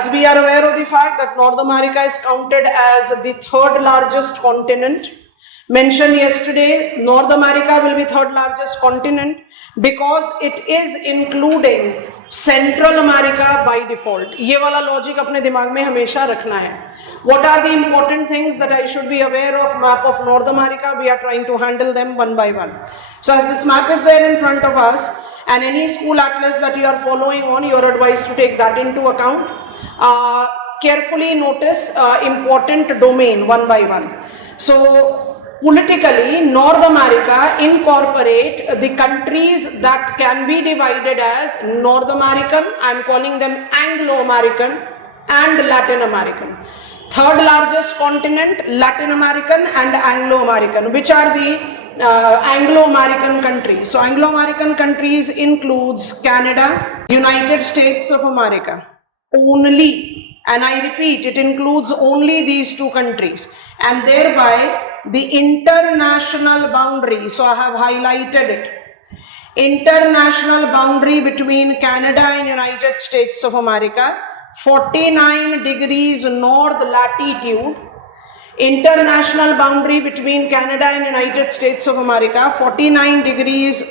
As we are aware of the fact that North America is counted as the third largest continent. Mentioned yesterday, North America will be third largest continent because it is including Central America by default. ये वाला logic अपने दिमाग में हमेशा रखना है. What are the important things that I should be aware of map of North America? We are trying to handle them one by one. So as this map is there in front of us, and any school atlas that you are following on, you are advised to take that into account. Carefully notice important domain one by one. So politically, North America incorporate the countries that can be divided as North American, I am calling them Anglo-American and Latin American. Third largest continent, Latin American and Anglo-American. Which are the Anglo-American countries? So Anglo-American countries includes Canada, United States of America. Only, and I repeat, it includes only these two countries, and thereby the international boundary, so I have highlighted it, international boundary between Canada and United States of America, 49 degrees north latitude. International boundary between Canada and United States of America, 49 degrees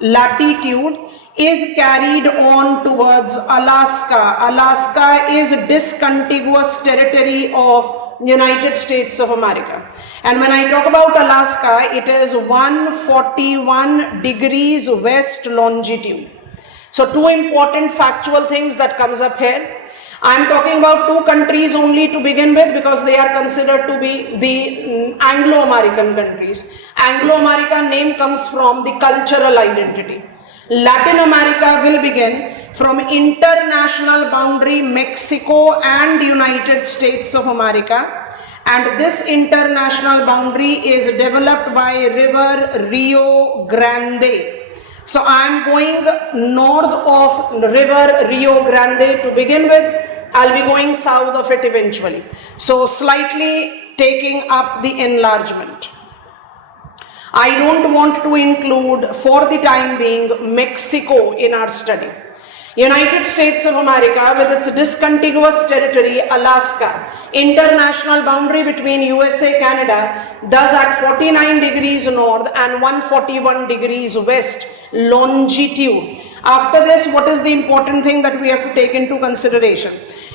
latitude, is carried on towards Alaska. Alaska is discontiguous territory of United States of America. And when I talk about Alaska, it is 141 degrees west longitude. So two important factual things that comes up here. I am talking about two countries only to begin with because they are considered to be the Anglo-American countries. Anglo-America name comes from the cultural identity. Latin America will begin from international boundary Mexico and United States of America, and this international boundary is developed by river Rio Grande. So I am going north of river Rio Grande to begin with. I'll be going south of it eventually. So slightly taking up the enlargement. I don't want to include for the time being Mexico in our study. United States of America with its discontiguous territory Alaska, international boundary between USA Canada, thus at 49 degrees north and 141 degrees west longitude. After this, what is the important thing that we have to take into consideration?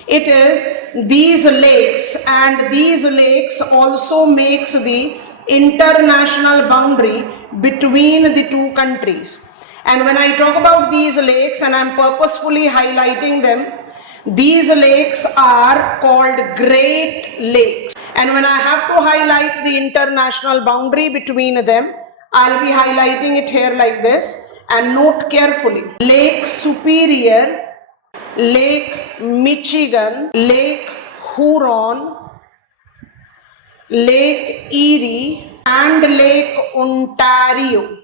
It is these lakes, and these lakes also makes the international boundary between the two countries. And when I talk about these lakes, and I am purposefully highlighting them, these lakes are called Great Lakes. And when I have to highlight the international boundary between them, I'll be highlighting it here like this, and note carefully. Lake Superior, Lake Michigan, Lake Huron, Lake Erie and Lake Ontario.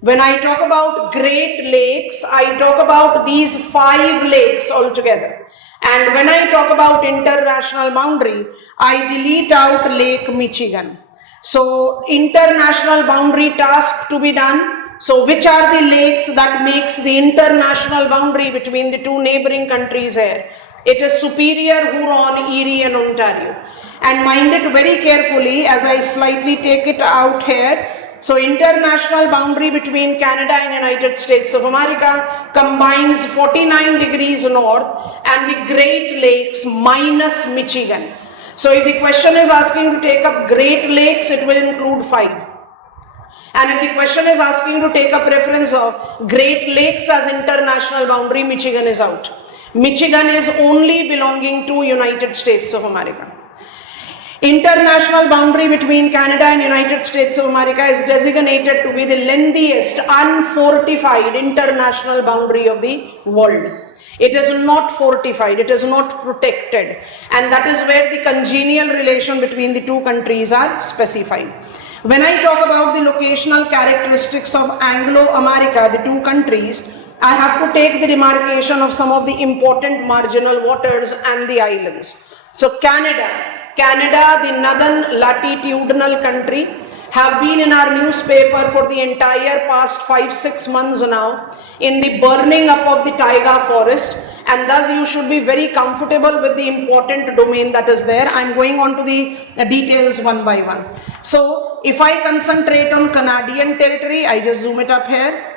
When I talk about Great Lakes, I talk about these 5 lakes altogether. And when I talk about international boundary, I delete out Lake Michigan. So international boundary task to be done. So which are the lakes that makes the international boundary between the two neighboring countries here? It is Superior, Huron, Erie and Ontario. And mind it very carefully as I slightly take it out here. So international boundary between Canada and United States of America combines 49 degrees north and the Great Lakes minus Michigan. So if the question is asking to take up Great Lakes, it will include 5. And if the question is asking to take up reference of Great Lakes as international boundary, Michigan is out. Michigan is only belonging to United States of America. International boundary between Canada and United States of America is designated to be the lengthiest unfortified international boundary of the world. It is not fortified, it is not protected, and that is where the congenial relation between the two countries are specified. When I talk about the locational characteristics of Anglo-America, the two countries, I have to take the demarcation of some of the important marginal waters and the islands. So Canada, the northern latitudinal country, have been in our newspaper for the entire past 5-6 months now in the burning up of the taiga forest, and thus you should be very comfortable with the important domain that is there. I am going on to the details one by one. So if I concentrate on Canadian territory, I just zoom it up here.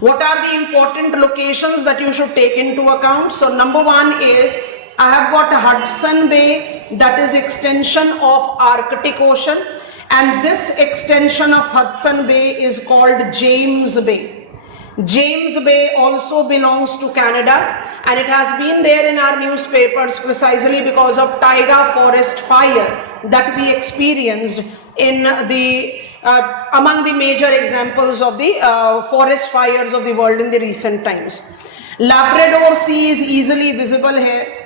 What are the important locations that you should take into account? So number one is, I have got Hudson Bay, that is extension of Arctic Ocean, and this extension of Hudson Bay is called James Bay. James Bay also belongs to Canada, and it has been there in our newspapers precisely because of taiga forest fire that we experienced in the among the major examples of the forest fires of the world in the recent times. Labrador Sea is easily visible here.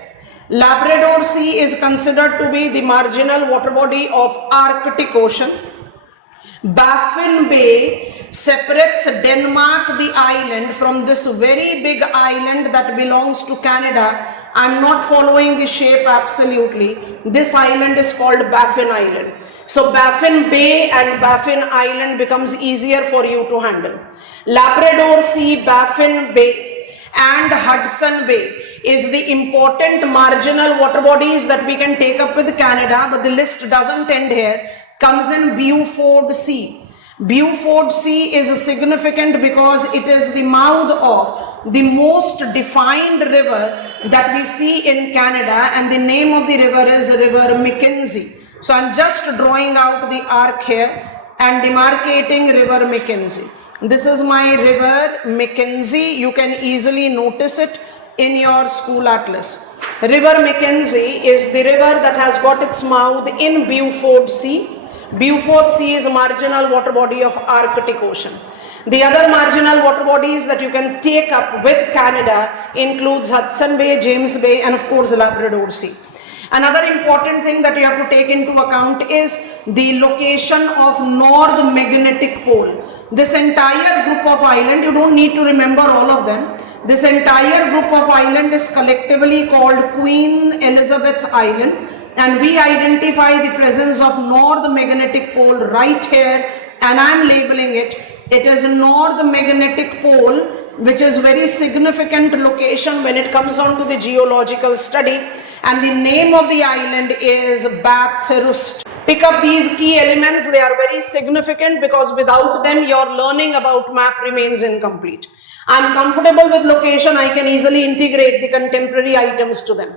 Labrador Sea is considered to be the marginal water body of Arctic Ocean. Baffin Bay separates Denmark, the island, from this very big island that belongs to Canada. I am not following the shape absolutely. This island is called Baffin Island. So Baffin Bay and Baffin Island becomes easier for you to handle. Labrador Sea, Baffin Bay and Hudson Bay is the important marginal water bodies that we can take up with Canada, but the list doesn't end here. Comes in Beaufort Sea. Beaufort Sea is significant because it is the mouth of the most defined river that we see in Canada, and the name of the river is River Mackenzie. So I am just drawing out the arc here and demarcating River Mackenzie. This is my River Mackenzie. You can easily notice it in your school atlas. River Mackenzie is the river that has got its mouth in Beaufort Sea. Beaufort Sea is a marginal water body of Arctic Ocean. The other marginal water bodies that you can take up with Canada includes Hudson Bay, James Bay, and of course Labrador Sea. Another important thing that you have to take into account is the location of North Magnetic Pole. This entire group of islands, you don't need to remember all of them. This entire group of islands is collectively called Queen Elizabeth Island, and we identify the presence of North Magnetic Pole right here, and I am labeling it. It is North Magnetic Pole, which is very significant location when it comes on to the geological study, and the name of the island is Bathurst. Pick up these key elements, they are very significant because without them your learning about map remains incomplete. I am comfortable with location, I can easily integrate the contemporary items to them.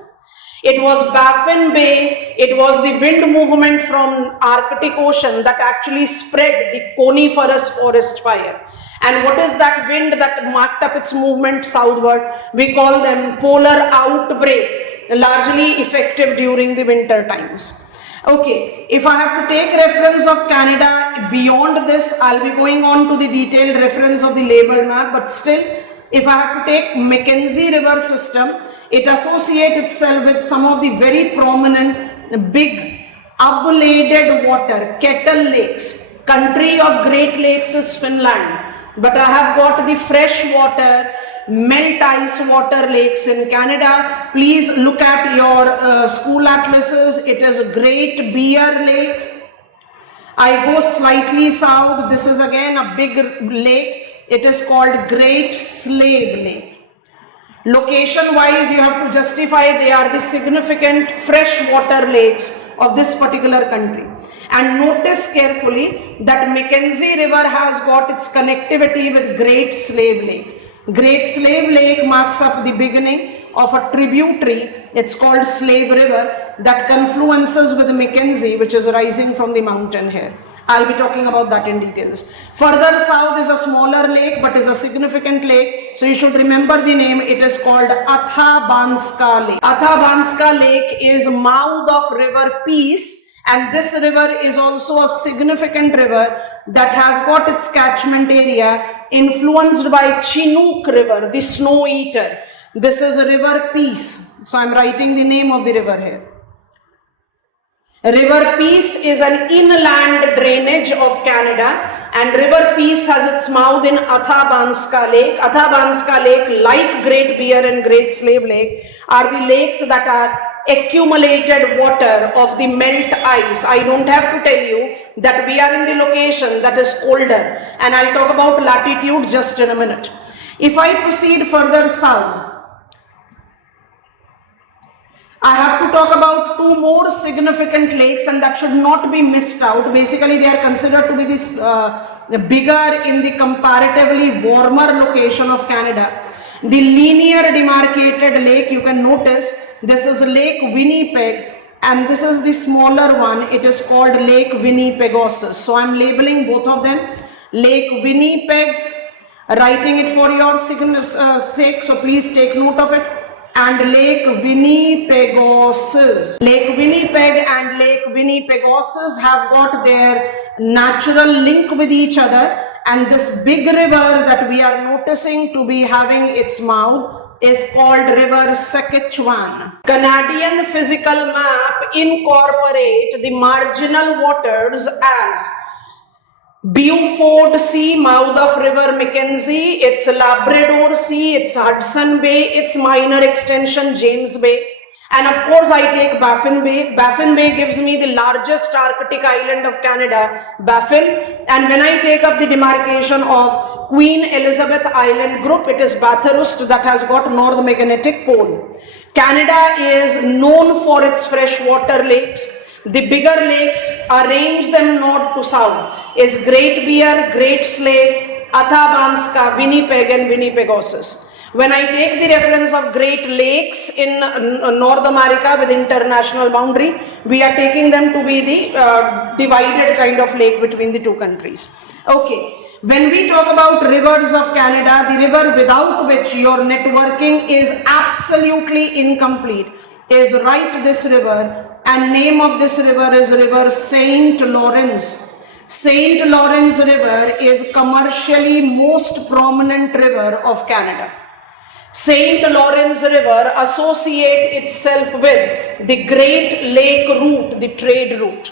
It was Baffin Bay, it was the wind movement from Arctic Ocean that actually spread the coniferous forest fire. And what is that wind that marked up its movement southward? We call them polar outbreak, largely effective during the winter times. Okay, if I have to take reference of Canada beyond this, I'll be going on to the detailed reference of the label map, but still, if I have to take Mackenzie River system, it associates itself with some of the very prominent big ablated water, kettle lakes. Country of Great Lakes is Finland, but I have got the fresh water, melt ice water lakes in Canada. Please look at your school atlases. It is Great Bear Lake. I go slightly south. This is again a big lake. It is called Great Slave Lake. Location wise, you have to justify they are the significant freshwater lakes of this particular country. And notice carefully that Mackenzie River has got its connectivity with Great Slave Lake. Great Slave Lake marks up the beginning of a tributary, it's called Slave River, that confluences with Mackenzie, which is rising from the mountain here. I'll be talking about that in details. Further south is a smaller lake, but is a significant lake, so you should remember the name. It is called Athabasca Lake. Athabasca Lake is mouth of River Peace, and this river is also a significant river that has got its catchment area influenced by Chinook River, the snow eater. This is River Peace, so I am writing the name of the river here. River Peace is an inland drainage of Canada, and River Peace has its mouth in Athabasca Lake. Athabasca Lake, like Great Bear and Great Slave Lake, are the lakes that are accumulated water of the melt ice. I don't have to tell you that we are in the location that is colder, and I'll talk about latitude just in a minute. If I proceed further south, I have to talk about two more significant lakes, and that should not be missed out. Basically, they are considered to be this bigger in the comparatively warmer location of Canada. The linear demarcated lake, you can notice, this is Lake Winnipeg, and this is the smaller one. It is called Lake Winnipegosis. So I am labeling both of them. Lake Winnipeg, writing it for your sake, so please take note of it. And Lake Winnipegosis. Lake Winnipeg and Lake Winnipegosis have got their natural link with each other, and this big river that we are noticing to be having its mouth is called River Saskatchewan. Canadian physical map incorporate the marginal waters as Beaufort Sea, mouth of River Mackenzie, its Labrador Sea, its Hudson Bay, its minor extension James Bay, and of course I take Baffin Bay. Baffin Bay gives me the largest Arctic island of Canada, Baffin, and when I take up the demarcation of Queen Elizabeth Island group, it is Bathurst that has got North Magnetic Pole. Canada is known for its freshwater lakes. The bigger lakes, arrange them north to south, is Great Bear, Great Slave, Athabasca, Winnipeg and Winnipegosis. When I take the reference of Great Lakes in North America with international boundary, we are taking them to be the divided kind of lake between the two countries. Okay. When we talk about rivers of Canada, the river without which your networking is absolutely incomplete is right this river, and name of this river is River St. Lawrence. St. Lawrence River is commercially most prominent river of Canada. St. Lawrence River associates itself with the Great Lake route, the trade route,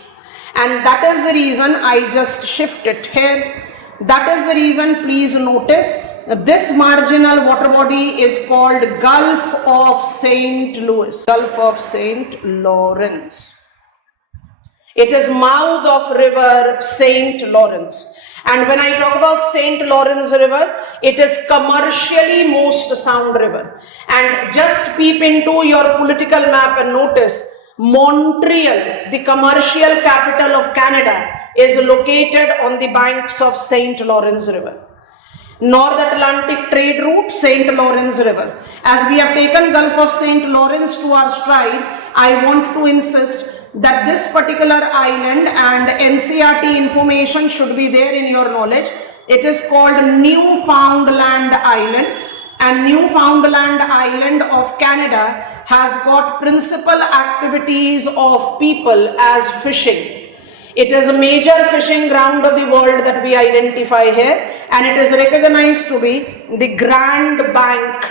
and that is the reason I just shift it here. That is the reason, please notice, this marginal water body is called Gulf of St. Louis, Gulf of St. Lawrence. It is mouth of River St. Lawrence. And when I talk about St. Lawrence River, it is commercially most sound river. And just peep into your political map and notice, Montreal, the commercial capital of Canada, is located on the banks of St. Lawrence River. North Atlantic trade route, St. Lawrence River. As we have taken Gulf of St. Lawrence to our stride, I want to insist that this particular island, and NCERT information should be there in your knowledge. It is called Newfoundland Island, and Newfoundland Island of Canada has got principal activities of people as fishing. It is a major fishing ground of the world that we identify here, and it is recognized to be the Grand Bank.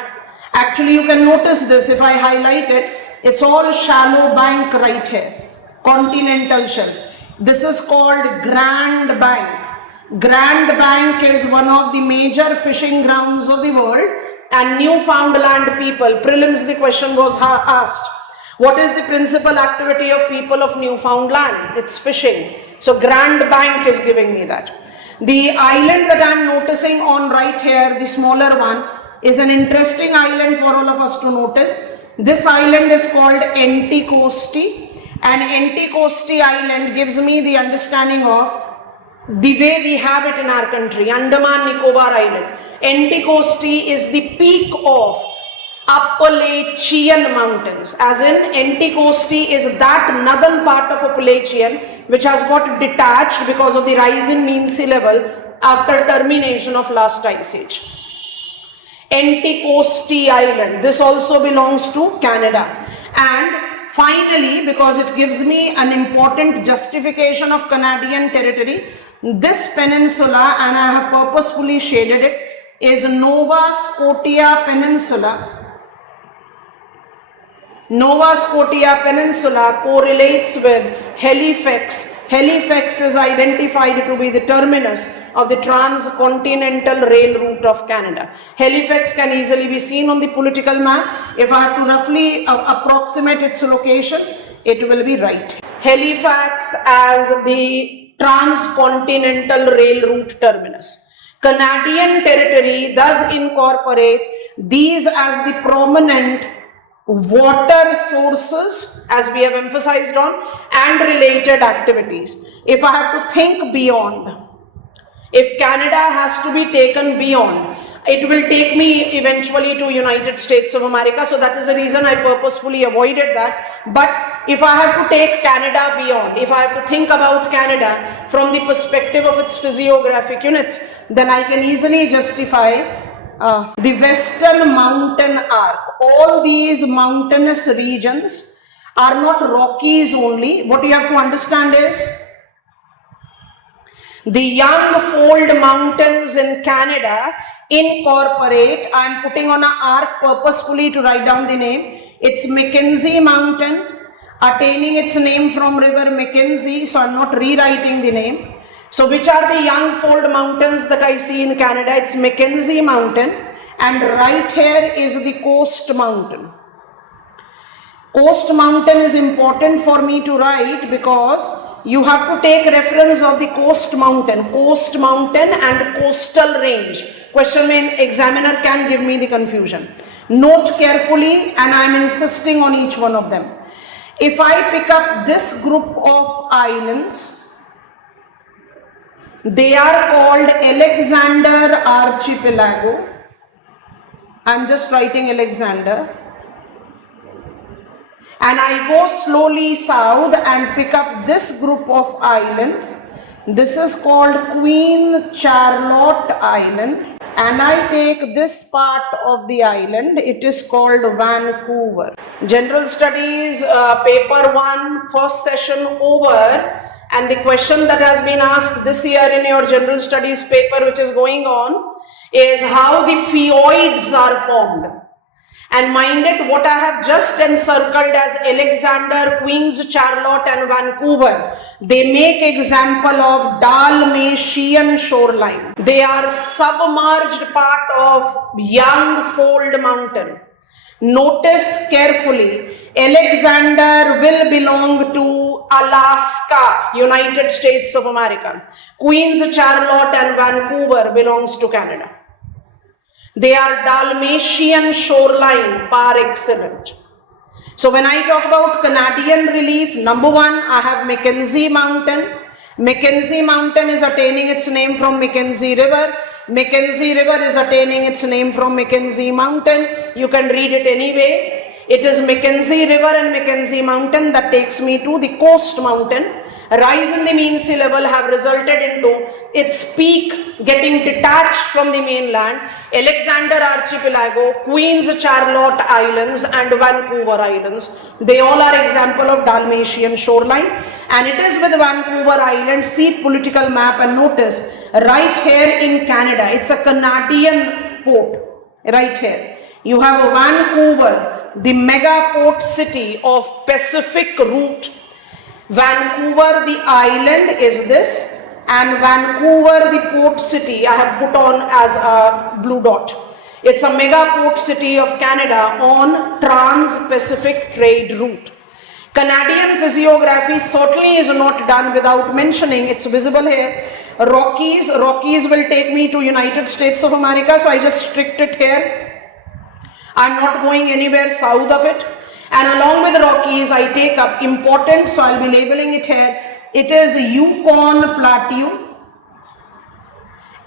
Actually, you can notice this if I highlight it, it's all shallow bank right here, continental shelf. This is called Grand Bank. Grand Bank is one of the major fishing grounds of the world, and Newfoundland people, prelims the question was asked, what is the principal activity of people of Newfoundland? It's fishing. So Grand Bank is giving me that. The island that I am noticing on right here, the smaller one, is an interesting island for all of us to notice. This island is called Anticosti, and Anticosti Island gives me the understanding of the way we have it in our country, Andaman Nicobar Island. Anticosti is the peak of Appalachian Mountains, as in Anticosti is that northern part of Appalachian which has got detached because of the rise in mean sea level after termination of last ice age. Anticosti Island, this also belongs to Canada. And finally, because it gives me an important justification of Canadian territory, this peninsula, and I have purposefully shaded it, is Nova Scotia Peninsula. Nova Scotia Peninsula correlates with Halifax. Halifax is identified to be the terminus of the transcontinental rail route of Canada. Halifax can easily be seen on the political map. If I have to roughly approximate its location, it will be right. Halifax as the transcontinental rail route terminus. Canadian territory does incorporate these as the prominent water sources, as we have emphasized on, and related activities. If I have to think beyond, if Canada has to be taken beyond, it will take me eventually to United States of America. So that is the reason I purposefully avoided that. But if I have to take Canada beyond, if I have to think about Canada from the perspective of its physiographic units, then I can easily justify the Western Mountain Arc. All these mountainous regions are not Rockies only. What you have to understand is the young fold mountains in Canada incorporate, I am putting on an arc purposefully to write down the name. It's Mackenzie Mountain, attaining its name from river Mackenzie, so I am not rewriting the name. So which are the young fold mountains that I see in Canada? It's Mackenzie Mountain, and right here is the Coast Mountain. Coast Mountain is important for me to write because you have to take reference of the Coast Mountain and coastal range. Question examiner can give me the confusion. Note carefully, and I am insisting on each one of them. If I pick up this group of islands, they are called Alexander Archipelago. I am just writing Alexander. And I go slowly south and pick up this group of island. This is called Queen Charlotte Island. And I take this part of the island. It is called Vancouver. General Studies paper 1 first session over. And the question that has been asked this year in your General Studies paper which is going on is how the fjords are formed. And mind it, what I have just encircled as Alexander, Queen's Charlotte and Vancouver, they make example of Dalmatian shoreline. They are submerged part of young fold mountain. Notice carefully, Alexander will belong to Alaska, United States of America. Queen's Charlotte and Vancouver belongs to Canada. They are Dalmatian shoreline par excellence. So when I talk about Canadian relief, number 1, I have Mackenzie Mountain. Mackenzie Mountain is attaining its name from Mackenzie River. Mackenzie River is attaining its name from Mackenzie Mountain. You can read it anyway. It is Mackenzie River and Mackenzie Mountain that takes me to the Coast Mountain. Rise in the mean sea level have resulted into its peak getting detached from the mainland. Alexander Archipelago, Queen's Charlotte Islands and Vancouver Islands, they all are example of Dalmatian shoreline. And it is with Vancouver Island, see political map and notice right here in Canada, it's a Canadian port right here. You have Vancouver, the mega port city of Pacific route. Vancouver, the island is this, and Vancouver, the port city, I have put on as a blue dot. It's a mega port city of Canada on Trans-Pacific trade route. Canadian physiography certainly is not done without mentioning, it's visible here, Rockies. Rockies will take me to United States of America, so I just strict it here. I'm not going anywhere south of it. And along with Rockies, I take up important, so I'll be labeling it here. It is Yukon Plateau.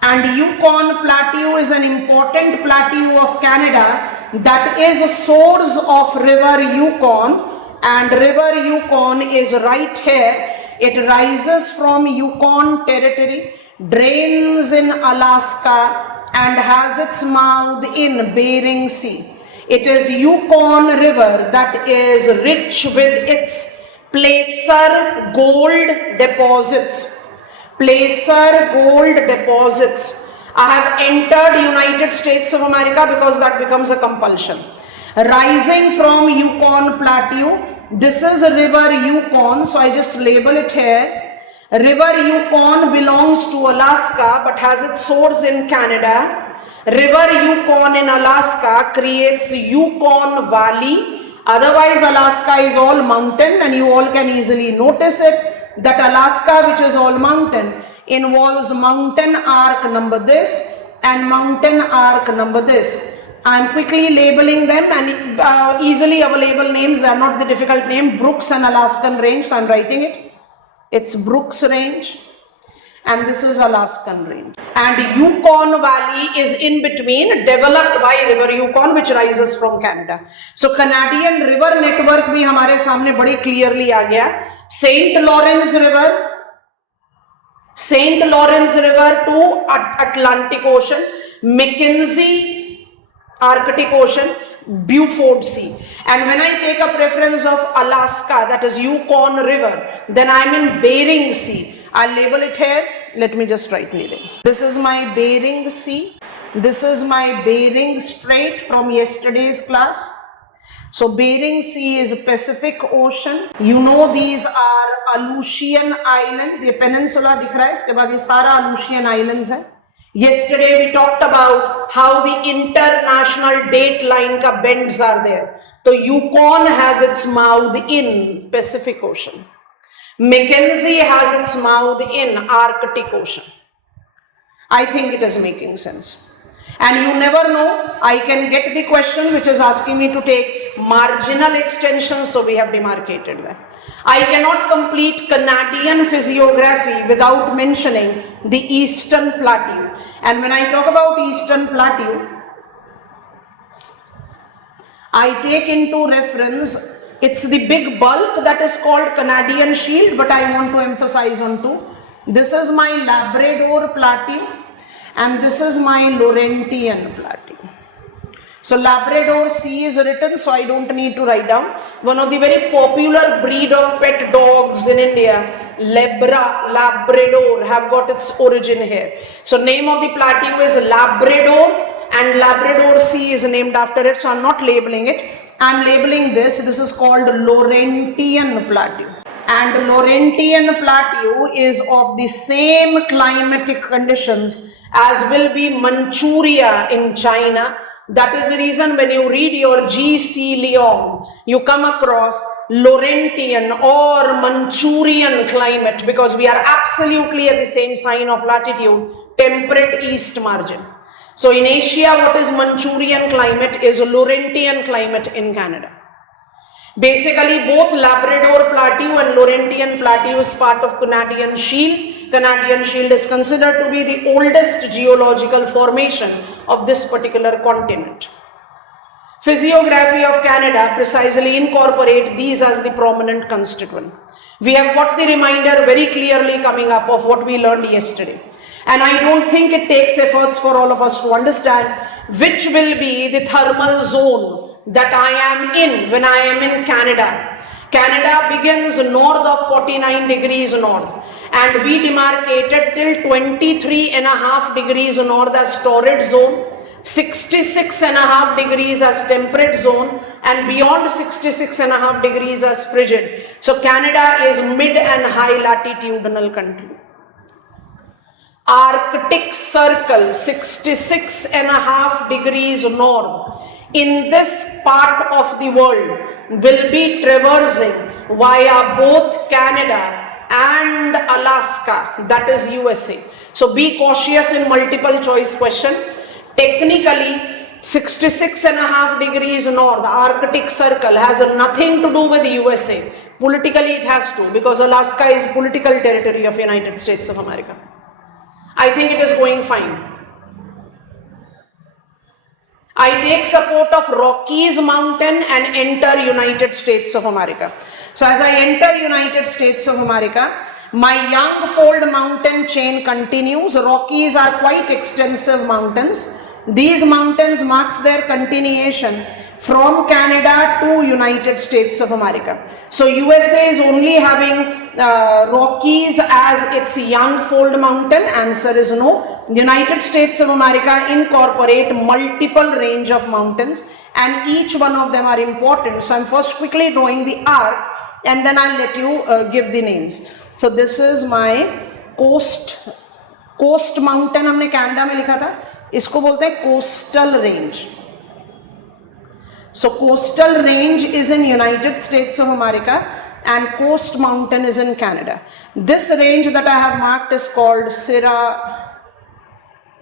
And Yukon Plateau is an important plateau of Canada that is a source of river Yukon. And river Yukon is right here. It rises from Yukon territory, drains in Alaska and has its mouth in Bering Sea. It is Yukon River that is rich with its placer gold deposits. Placer gold deposits. I have entered United States of America because that becomes a compulsion. rising from Yukon Plateau. This is a river Yukon, so I just label it here. River Yukon belongs to Alaska but has its source in Canada. River Yukon in Alaska creates Yukon Valley. Otherwise, Alaska is all mountain, and you all can easily notice it that Alaska, which is all mountain, involves mountain arc number this and mountain arc number this. I am quickly labeling them, and easily available names, they are not the difficult name. Brooks and Alaskan Range, so I am writing it. It's Brooks Range, and this is Alaskan Range. And Yukon Valley is in between, developed by River Yukon, which rises from Canada. So Canadian river network भी हमारे सामने बड़े clearly आ गया. Saint Lawrence River to Atlantic Ocean, Mackenzie Arctic Ocean, Beaufort Sea. And when I take a preference of Alaska, that is Yukon River, then I am in Bering Sea. I'll label it here. Let me just write anything. This is my Bering Sea. This is my Bering Strait from yesterday's class. So Bering Sea is a Pacific Ocean. You know these are Aleutian Islands. ये peninsula दिख रहा है, इसके बाद ये सारा Aleutian Islands है. Yesterday we talked about how the international date line ka bends are there. So Yukon has its mouth in Pacific Ocean. Mackenzie has its mouth in Arctic Ocean. I think it is making sense. And you never know, I can get the question which is asking me to take marginal extensions, so we have demarcated that. I cannot complete Canadian physiography without mentioning the Eastern Plateau. And when I talk about Eastern Plateau, I take into reference, it's the big bulk that is called Canadian Shield, but I want to emphasize on two. This is my Labrador Plateau and this is my Laurentian Plateau. So Labrador Sea is written, so I don't need to write down. One of the very popular breed of pet dogs in India, Labrador, have got its origin here. So name of the plateau is Labrador, and Labrador Sea is named after it, so I am not labeling it. I am labeling this. This is called Laurentian Plateau. And Laurentian Plateau is of the same climatic conditions as will be Manchuria in China. That is the reason when you read your G.C. Leong, you come across Laurentian or Manchurian climate, because we are absolutely at the same sign of latitude, temperate east margin. So in Asia, what is Manchurian climate is Laurentian climate in Canada. Basically, both Labrador Plateau and Laurentian Plateau is part of Canadian Shield. Canadian Shield is considered to be the oldest geological formation of this particular continent. Physiography of Canada precisely incorporate these as the prominent constituent. We have got the reminder very clearly coming up of what we learned yesterday. And I don't think it takes efforts for all of us to understand which will be the thermal zone that I am in when I am in Canada. Canada begins north of 49 degrees north, and we demarcated till 23.5 degrees north as torrid zone, 66.5 degrees as temperate zone, and beyond 66.5 degrees as frigid. So Canada is mid and high latitudinal country. Arctic Circle, 66.5 degrees north. In this part of the world will be traversing via both Canada and Alaska, that is USA. So be cautious in multiple choice question. Technically, 66.5 degrees north, Arctic Circle has nothing to do with USA. Politically it has to, because Alaska is political territory of United States of America. I think it is going fine. I take support of Rockies mountain and enter United States of America. So as I enter United States of America, my Youngfold mountain chain continues. Rockies are quite extensive mountains. These mountains marks their continuation from Canada to United States of America. So USA is only having Rockies as its Youngfold mountain. Answer is no. United States of America incorporate multiple range of mountains and each one of them are important. So I'm first quickly drawing the arc and then I'll let you give the names. So this is my coast mountain, हमने Canada में लिखा था, इसको बोलते हैं coastal range. So coastal range is in United States of America and coast mountain is in Canada. This range that I have marked is called Sierra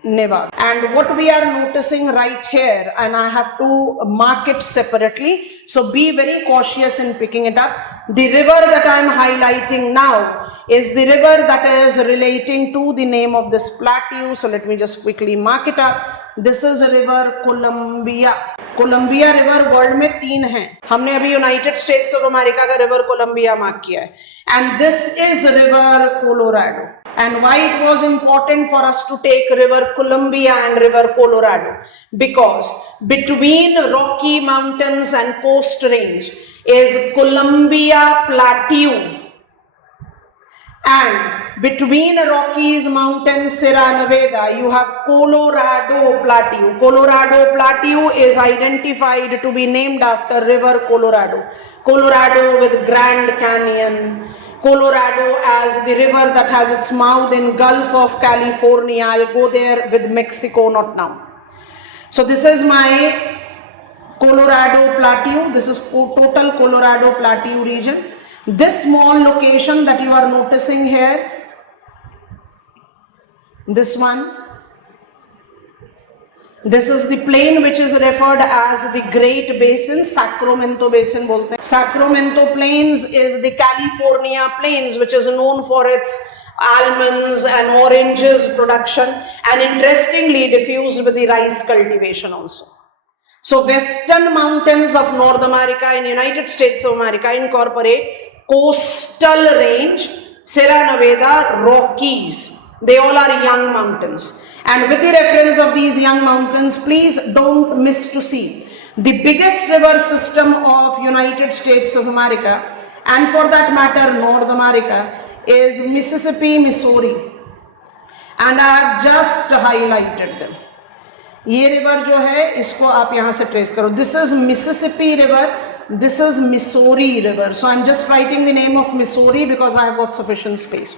Nevada, and what we are noticing right here, and I have to mark it separately, so be very cautious in picking it up. The river that I am highlighting now is the river that is relating to the name of this plateau, so let me just quickly mark it up. This is a river Columbia. Columbia river world में 3 हैं, हमने अभी United States of America का river Columbia mark किया है, and this is river Colorado. And why it was important for us to take river Columbia and river Colorado? Because between Rocky Mountains and Coast Range is Columbia Plateau, and between Rockies Mountains, Sierra Nevada, you have Colorado Plateau. Colorado Plateau is identified to be named after river Colorado. Colorado with Grand Canyon. Colorado as the river that has its mouth in Gulf of California. I'll go there with Mexico, not now. So this is my Colorado Plateau. This is total Colorado Plateau region. This small location that you are noticing here, this one, this is the plain which is referred as the Great Basin, Sacramento Basin बोलते हैं. Sacramento Plains is the California Plains which is known for its almonds and oranges production, and interestingly diffused with the rice cultivation also. So western mountains of North America in United States of America incorporate coastal range, Sierra Nevada, Rockies. They all are young mountains. And with the reference of these young mountains, please don't miss to see the biggest river system of United States of America, and for that matter North America, is Mississippi, Missouri, and I have just highlighted them. ये river जो है इसको आप यहाँ से trace करो. This is Mississippi River, this is Missouri River. So I'm just writing the name of Missouri because I have got sufficient space.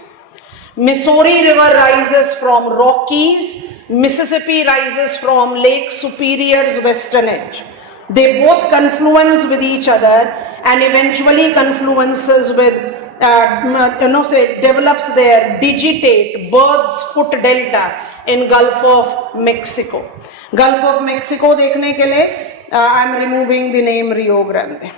Missouri River rises from Rockies, Mississippi rises from Lake Superior's western edge. They both confluence with each other and eventually confluences with, develops their digitate bird's foot delta in Gulf of Mexico. Gulf of Mexico देखने के लिए I am removing the name Rio Grande.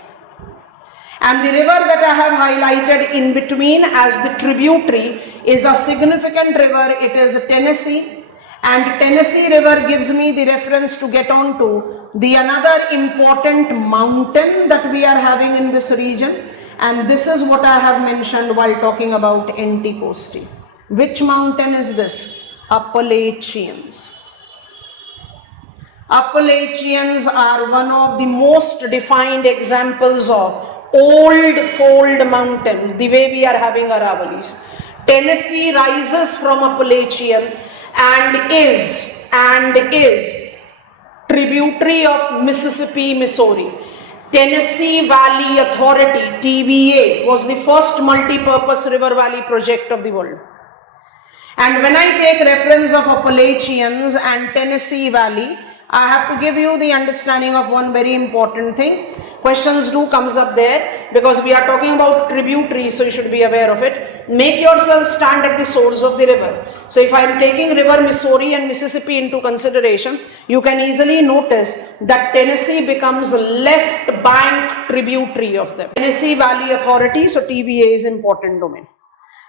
And the river that I have highlighted in between as the tributary is a significant river. It is Tennessee, and Tennessee River gives me the reference to get on to the another important mountain that we are having in this region, and this is what I have mentioned while talking about Anticosti. Which mountain is this? Appalachians. Appalachians are one of the most defined examples of old fold mountain, the way we are having Aravallis. Tennessee rises from Appalachian and is tributary of Mississippi, Missouri. Tennessee Valley Authority, TVA, was the first multi-purpose river valley project of the world. And when I take reference of Appalachians and Tennessee Valley, I have to give you the understanding of one very important thing. Questions do comes up there because we are talking about tributaries, so you should be aware of it. Make yourself stand at the source of the river. So if I am taking river Missouri and Mississippi into consideration, you can easily notice that Tennessee becomes left bank tributary of them. Tennessee Valley Authority, so TVA is important domain.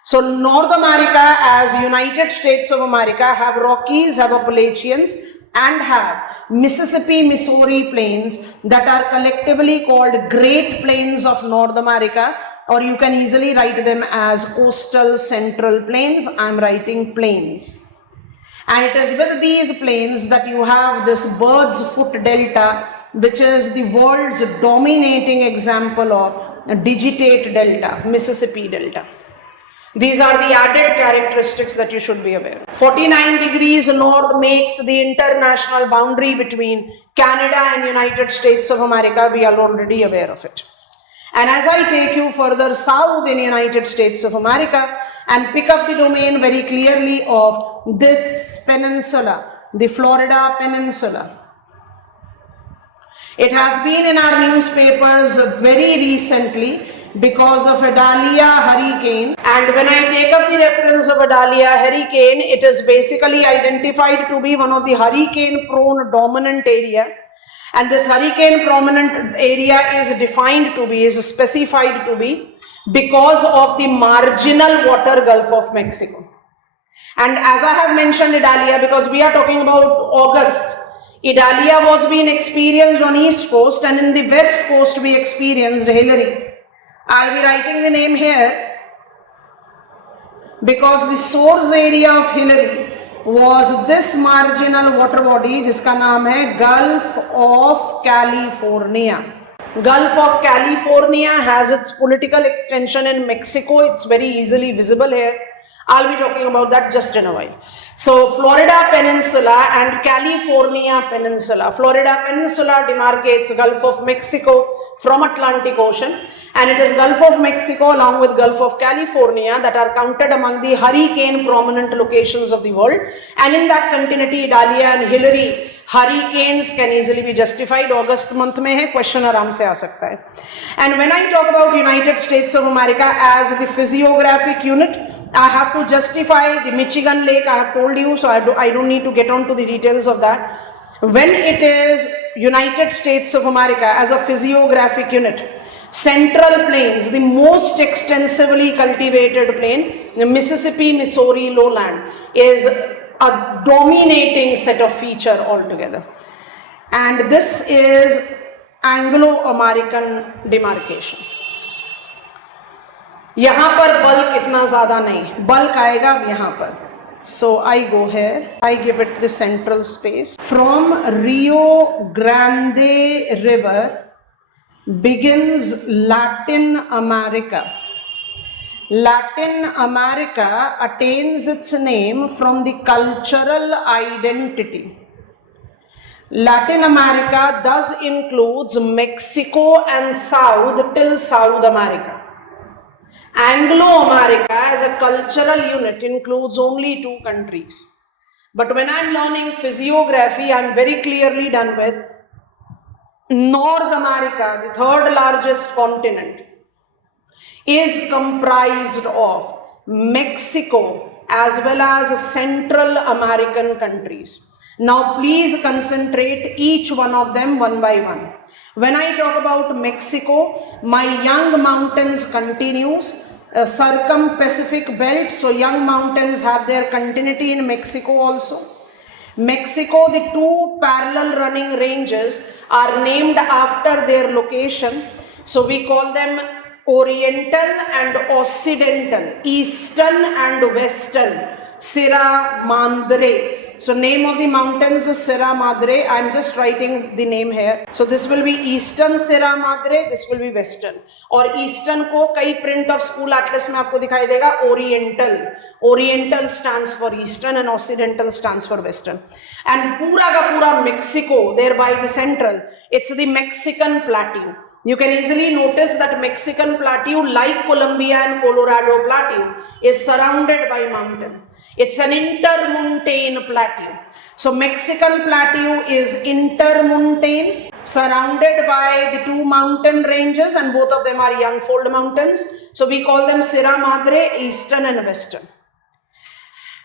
So North America as United States of America have Rockies, have Appalachians, and have Mississippi, Missouri plains that are collectively called Great Plains of North America, or you can easily write them as coastal central plains. I am writing plains. And it is with these plains that you have this bird's foot delta, which is the world's dominating example of a digitate delta, Mississippi delta. These are the added characteristics that you should be aware of. 49 degrees north makes the international boundary between Canada and United States of America. We are already aware of it. And as I take you further south in United States of America and pick up the domain very clearly of this peninsula, the Florida Peninsula. It has been in our newspapers very recently because of Idalia hurricane, and when I take up the reference of Idalia hurricane, it is basically identified to be one of the hurricane prone dominant area, and this hurricane prominent area is defined to be, is specified to be because of the marginal water Gulf of Mexico. And as I have mentioned Idalia, because we are talking about August, Idalia was being experienced on east coast, and in the west coast we experienced Hillary. I'll be writing the name here because the source area of Hillary was this marginal water body जिसका नाम है Gulf of California. Gulf of California has its political extension in Mexico. It's very easily visible here. I'll be talking about that just in a while. So Florida Peninsula and California Peninsula. Florida Peninsula demarcates Gulf of Mexico from Atlantic Ocean, and it is Gulf of Mexico along with Gulf of California that are counted among the hurricane prominent locations of the world. And in that continuity, Idalia and Hillary hurricanes can easily be justified. August month में है, question आराम से आ सकता है. And when I talk about United States of America as the physiographic unit, I have to justify the Michigan Lake. I have told you, so I don't need to get on to the details of that. When it is United States of America as a physiographic unit, Central Plains, the most extensively cultivated plain, the Mississippi-Missouri lowland, is a dominating set of feature altogether. And this is Anglo-American demarcation. यहाँ पर bulk इतना ज़्यादा नहीं, bulk आएगा यहाँ पर. So I go here, I give it the central space. From Rio Grande River begins Latin America. Latin America attains its name from the cultural identity. Latin America thus includes Mexico and South till South America. Anglo-America as a cultural unit includes only 2 countries. But when I am learning physiography, I am very clearly done with North America, the 3rd largest continent, is comprised of Mexico as well as Central American countries. Now please concentrate each one of them one by one. When I talk about Mexico, my young mountains continues, circum-Pacific belt, so young mountains have their continuity in Mexico also. Mexico, the 2 parallel running ranges are named after their location, so we call them Oriental and Occidental, Eastern and Western, Sierra Madre. So name of the mountains is Sierra Madre. I am just writing the name here. So this will be Eastern Sierra Madre, this will be Western. और eastern को कई print of school Atlas में आपको दिखाई देगा oriental. Oriental stands for eastern and occidental stands for western. And पूरा का पूरा Mexico, there by the central, it's the Mexican plateau. You can easily notice that Mexican plateau, like Colombia and Colorado plateau, is surrounded by mountain. It's an intermontane plateau. So Mexican plateau is intermontane, surrounded by the 2 mountain ranges, and both of them are young fold mountains. So we call them Sierra Madre, Eastern and Western.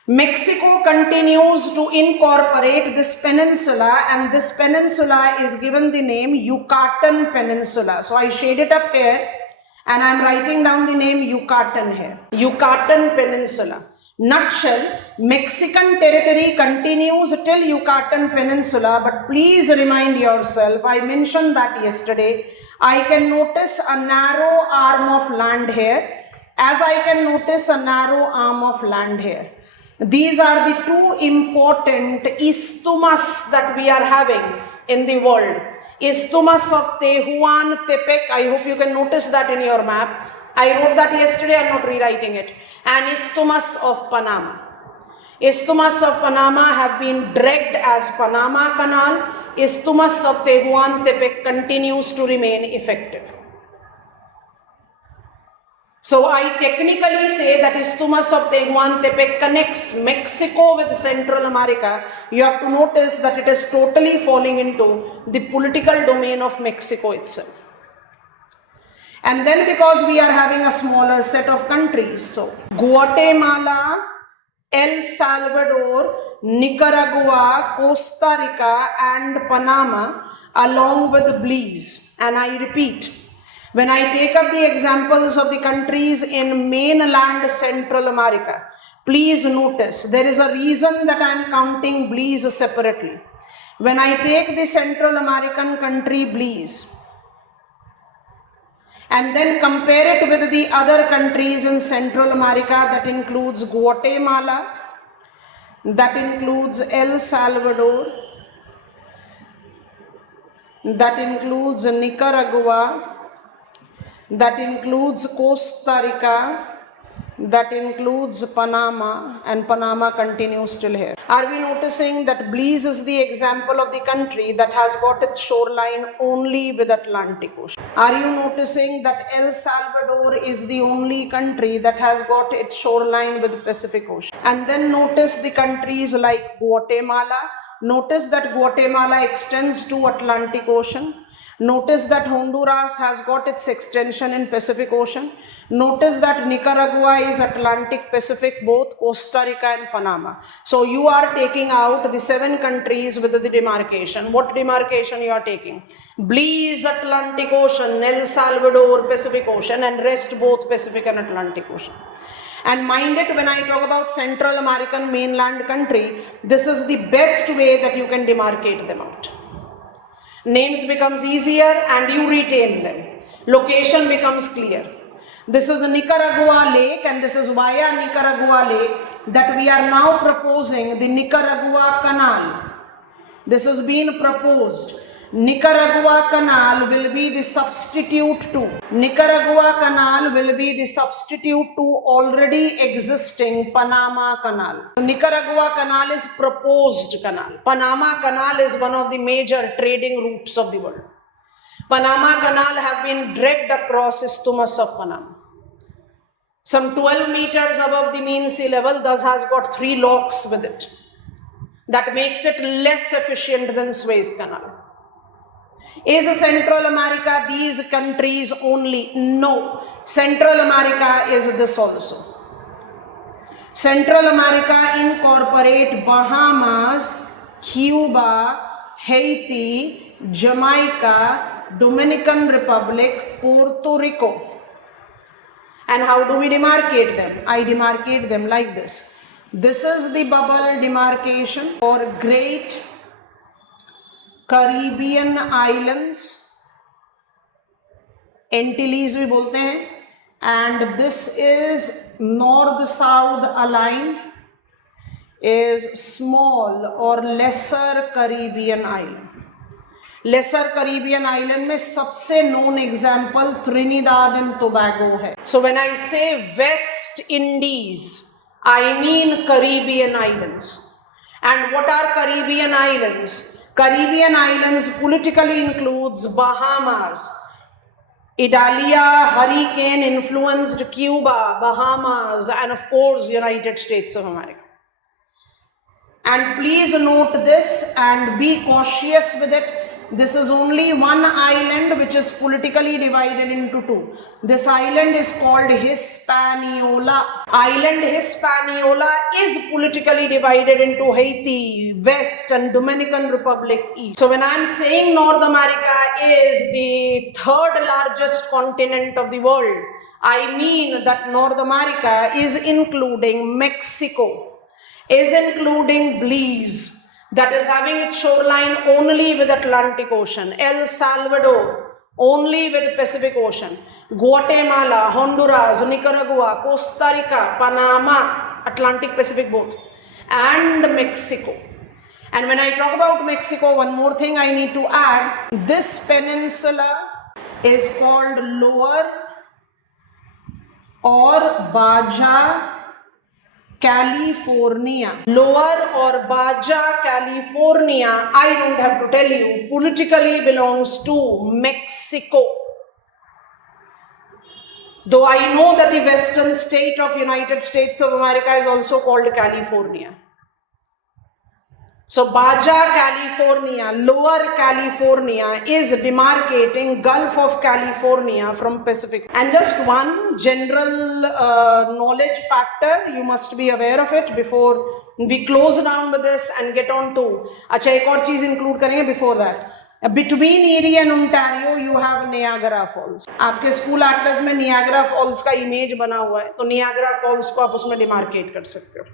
Mexico continues to incorporate this peninsula, and this peninsula is given the name Yucatan Peninsula. So I shade it up here and I am writing down the name Yucatan here. Yucatan Peninsula. Nutshell, Mexican territory continues till Yucatan Peninsula, but please remind yourself, I mentioned that yesterday, I can notice a narrow arm of land here, as I can notice a narrow arm of land here. These are the 2 important isthmus that we are having in the world. Isthmus of Tehuantepec, I hope you can notice that in your map. I wrote that yesterday, I'm not rewriting it. And Isthmus of Panama. Isthmus of Panama have been dragged as Panama Canal. Isthmus of Tehuantepec continues to remain effective. So I technically say that Isthmus of Tehuantepec connects Mexico with Central America. You have to notice that it is totally falling into the political domain of Mexico itself. And then because we are having a smaller set of countries, so Guatemala, El Salvador, Nicaragua, Costa Rica and Panama along with Belize. And I repeat, when I take up the examples of the countries in mainland Central America, please notice there is a reason that I am counting Belize separately. When I take the Central American country Belize and then compare it with the other countries in Central America, that includes Guatemala, that includes El Salvador, that includes Nicaragua, that includes Costa Rica, that includes Panama, and Panama continues still here. Are we noticing that Belize is the example of the country that has got its shoreline only with Atlantic Ocean? Are you noticing that El Salvador is the only country that has got its shoreline with Pacific Ocean? And then notice the countries like Guatemala. Notice that Guatemala extends to Atlantic Ocean. Notice that Honduras has got its extension in Pacific Ocean. Notice that Nicaragua is Atlantic Pacific, both Costa Rica and Panama. So you are taking out the 7 countries with the demarcation. What demarcation you are taking? Belize, Atlantic Ocean, El Salvador, Pacific Ocean, and rest both Pacific and Atlantic Ocean. And mind it, when I talk about Central American mainland country, this is the best way that you can demarcate them out. Names becomes easier and you retain them. Location becomes clear. This is Nicaragua Lake and this is via Nicaragua Lake that we are now proposing the Nicaragua Canal. This has been proposed. Nicaragua Canal will be the substitute to. Nicaragua Canal will be the substitute to already existing Panama Canal. Nicaragua Canal is proposed canal. Panama Canal is one of the major trading routes of the world. Panama Canal have been dragged across Isthmus of Panama. Some 12 meters above the mean sea level, thus has got 3 locks with it. That makes it less efficient than Suez Canal. Is Central America these countries only? No. Central America is this also. Central America incorporate Bahamas, Cuba, Haiti, Jamaica, Dominican Republic, Puerto Rico. And how do we demarcate them? I demarcate them like this. This is the bubble demarcation for Great Caribbean Islands, Antilles we बोलते हैं, and this is north-south aligned, is small or lesser Caribbean island. Lesser Caribbean island में सबसे known example Trinidad and Tobago है. So when I say West Indies, I mean Caribbean islands. And what are Caribbean islands? Caribbean islands politically includes Bahamas, Idalia hurricane influenced Cuba, Bahamas, and of course United States of America. And please note this and be cautious with it. This is only one island which is politically divided into 2. This island is called Hispaniola. Island Hispaniola is politically divided into Haiti, West, and Dominican Republic, East. So when I am saying North America is the 3rd largest continent of the world, I mean that North America is including Mexico, is including Belize, that is having its shoreline only with Atlantic Ocean, El Salvador only with Pacific Ocean, Guatemala, Honduras, Nicaragua, Costa Rica, Panama, Atlantic Pacific both, and Mexico. And when I talk about Mexico, one more thing I need to add, this peninsula is called Lower और बाजा California, lower और बाजा California, I don't have to tell you, politically belongs to Mexico. Though I know that the western state of United States of America is also called California. So Baja California, Lower California is demarcating Gulf of California from Pacific. And just one general knowledge factor, you must be aware of it before we close down with this and get on to. अच्छा एक और चीज include करेंगे before that. Between Erie and Ontario, you have Niagara Falls. आपके school Atlas में Niagara Falls का image बना हुआ है, तो Niagara Falls को आप उसमें डिमार्केट कर सकते हो.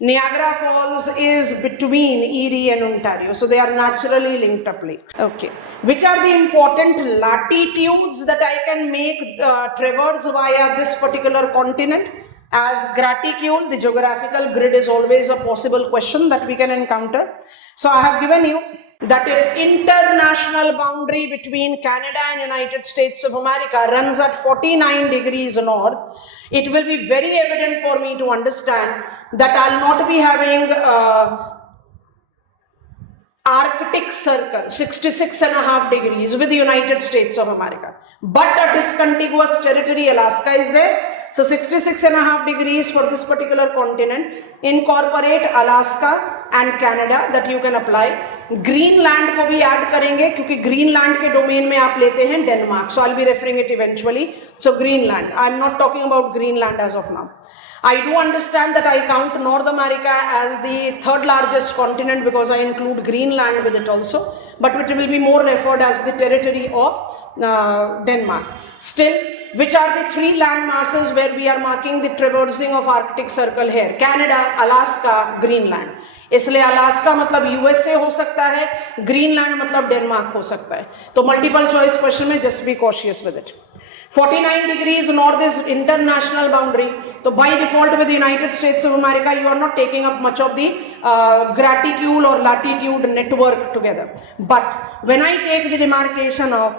Niagara Falls is between Erie and Ontario, so they are naturally linked up lakes. Okay, which are the important latitudes that I can make traverse via this particular continent? As graticule, the geographical grid is always a possible question that we can encounter. So I have given you that if international boundary between Canada and United States of America runs at 49 degrees north, it will be very evident for me to understand that I'll not be having Arctic circle 66.5 degrees with the United States of America, but a discontiguous territory Alaska is there. So 66.5 degrees for this particular continent, incorporate Alaska and Canada that you can apply. Greenland को भी add करेंगे क्योंकि Greenland के domain में आप लेते हैं Denmark. So I'll be referring it eventually. So Greenland. I'm not talking about Greenland as of now. I do understand that I count North America as the third largest continent because I include Greenland with it also. But it will be more referred as the territory of Denmark. Still, which are the three land masses where we are marking the traversing of Arctic Circle here? Canada, Alaska, Greenland. इसलिए Alaska मतलब USA हो सकता है, Greenland मतलब Denmark हो सकता है. तो मल्टीपल चॉइस क्वेश्चन में just be cautious with it. 49 degrees north is international boundary. So by default with the United States of America, you are not taking up much of the graticule or latitude network together. But when I take the demarcation of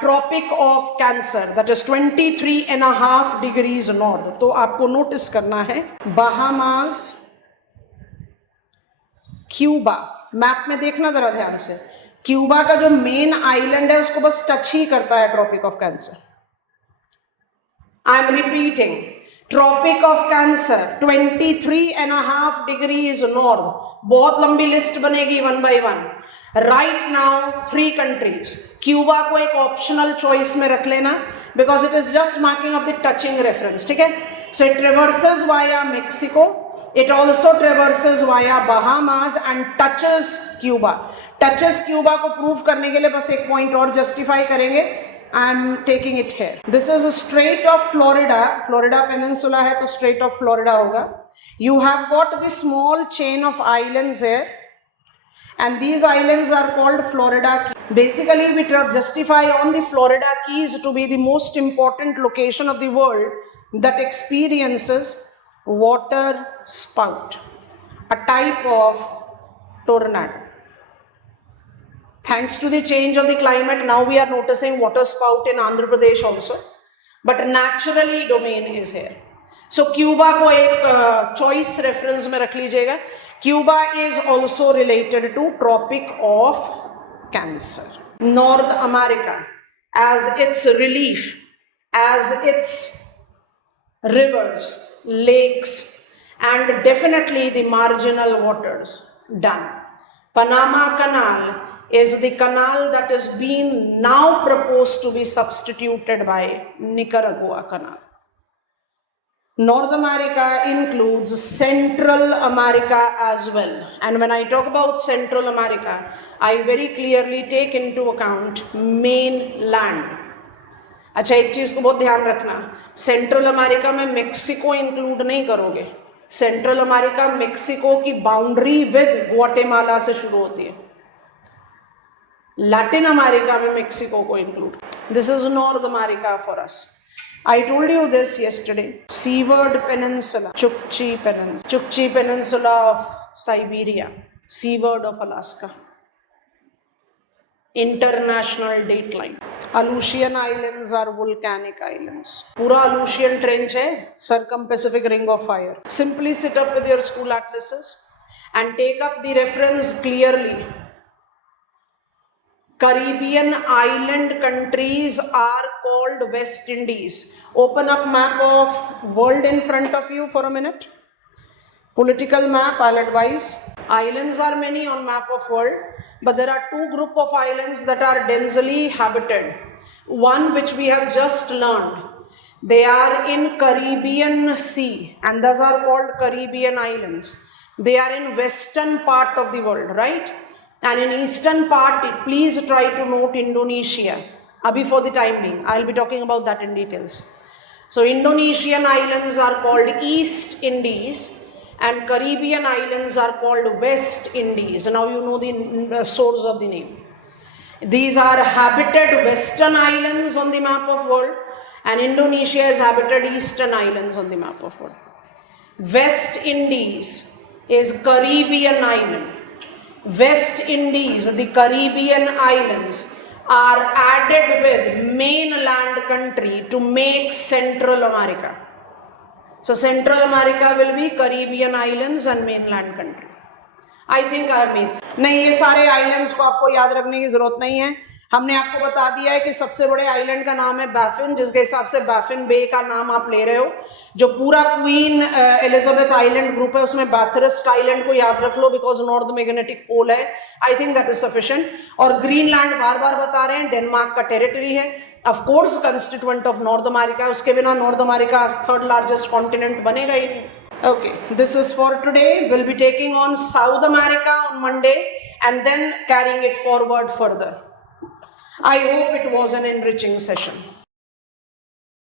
Tropic of Cancer, that is 23.5 degrees north, तो आपको notice करना है Bahamas, Cuba. Map में देखना जरा ध्यान से, Cuba का जो मेन आइलैंड है उसको बस टच ही करता है tropic of cancer. I am repeating, Tropic of Cancer 23.5 degrees north. बहुत लंबी लिस्ट बनेगी one by one. Right now 3 countries. Cuba को एक ऑप्शनल चॉइस में रख लेना because it is just marking of the touching reference. ठीक है? So it traverses via Mexico. It also traverses via Bahamas and touches Cuba. Touches Cuba को prove करने के लिए बस एक पॉइंट और जस्टिफाई करेंगे. I'm taking it here. This is a Strait of Florida. Florida Peninsula है तो Strait of Florida होगा. You have got this small chain of islands here, and these islands are called Florida Keys. Basically, we justify on the Florida Keys to be the most important location of the world that experiences water spout, a type of tornado. Thanks to the change of the climate, now we are noticing water spout in Andhra Pradesh also, but naturally domain is here. So Cuba को एक choice reference में रख लीजिएगा. Cuba is also related to Tropic of Cancer. North America, as its relief, as its rivers, lakes, and definitely the marginal waters, done. Panama Canal is the canal that is being now proposed to be substituted by Nicaragua Canal. North America includes Central America as well. And when I talk about Central America, I very clearly take into account mainland. अच्छा एक चीज को बहुत ध्यान रखना, central America में Mexico include नहीं करोगे. सेंट्रल अमेरिका मेक्सिको की बाउंड्री विद ग्वाटेमाला से शुरू होती है. लैटिन अमेरिका में मेक्सिको को include. This is north America for us. I told you this yesterday. Seaward Peninsula, Chukchi Peninsula of Siberia, seaward of Alaska. international date line. Aleutian Islands are volcanic islands. Pura Aleutian Trench hai, circum-Pacific ring of fire. Simply sit up with your school atlases and take up the reference clearly. Caribbean island countries are called West Indies. Open up map of world in front of you for a minute. Political map, I'll advise. Islands are many on map of world, but there are two group of islands that are densely habited. One which we have just learned. They are in Caribbean Sea and thus are called Caribbean Islands. They are in western part of the world, right? And in eastern part, please try to note Indonesia. Abhi for the time being, I'll be talking about that in details. So Indonesian islands are called East Indies and Caribbean islands are called West Indies. Now you know the source of the name. These are habited western islands on the map of world and Indonesia is habited eastern islands on the map of world. West Indies is Caribbean island. West Indies, the Caribbean islands, are added with mainland country to make Central America. So Central America will be Caribbean islands and mainland country. I think I have made sense. नहीं, ये सारे islands को आपको याद रखने की जरूरत नहीं है. हमने आपको बता दिया है कि सबसे बड़े आइलैंड का नाम है बैफिन, जिसके हिसाब से बैफिन बे का नाम आप ले रहे हो. जो पूरा क्वीन एलिजाबेथ आइलैंड ग्रुप है उसमें बैथरस्ट आइलैंड को याद रख लो बिकॉज नॉर्थ मैग्नेटिक पोल है. I think that is sufficient. और ग्रीनलैंड बार बार बता रहे हैं, डेनमार्क का टेरिटरी है, of course constituent of north America. उसके बिना north America third largest continent बनेगा ही नहीं. Okay, this is for today. We'll be taking on South America on Monday and then carrying it forward further. I hope it was an enriching session.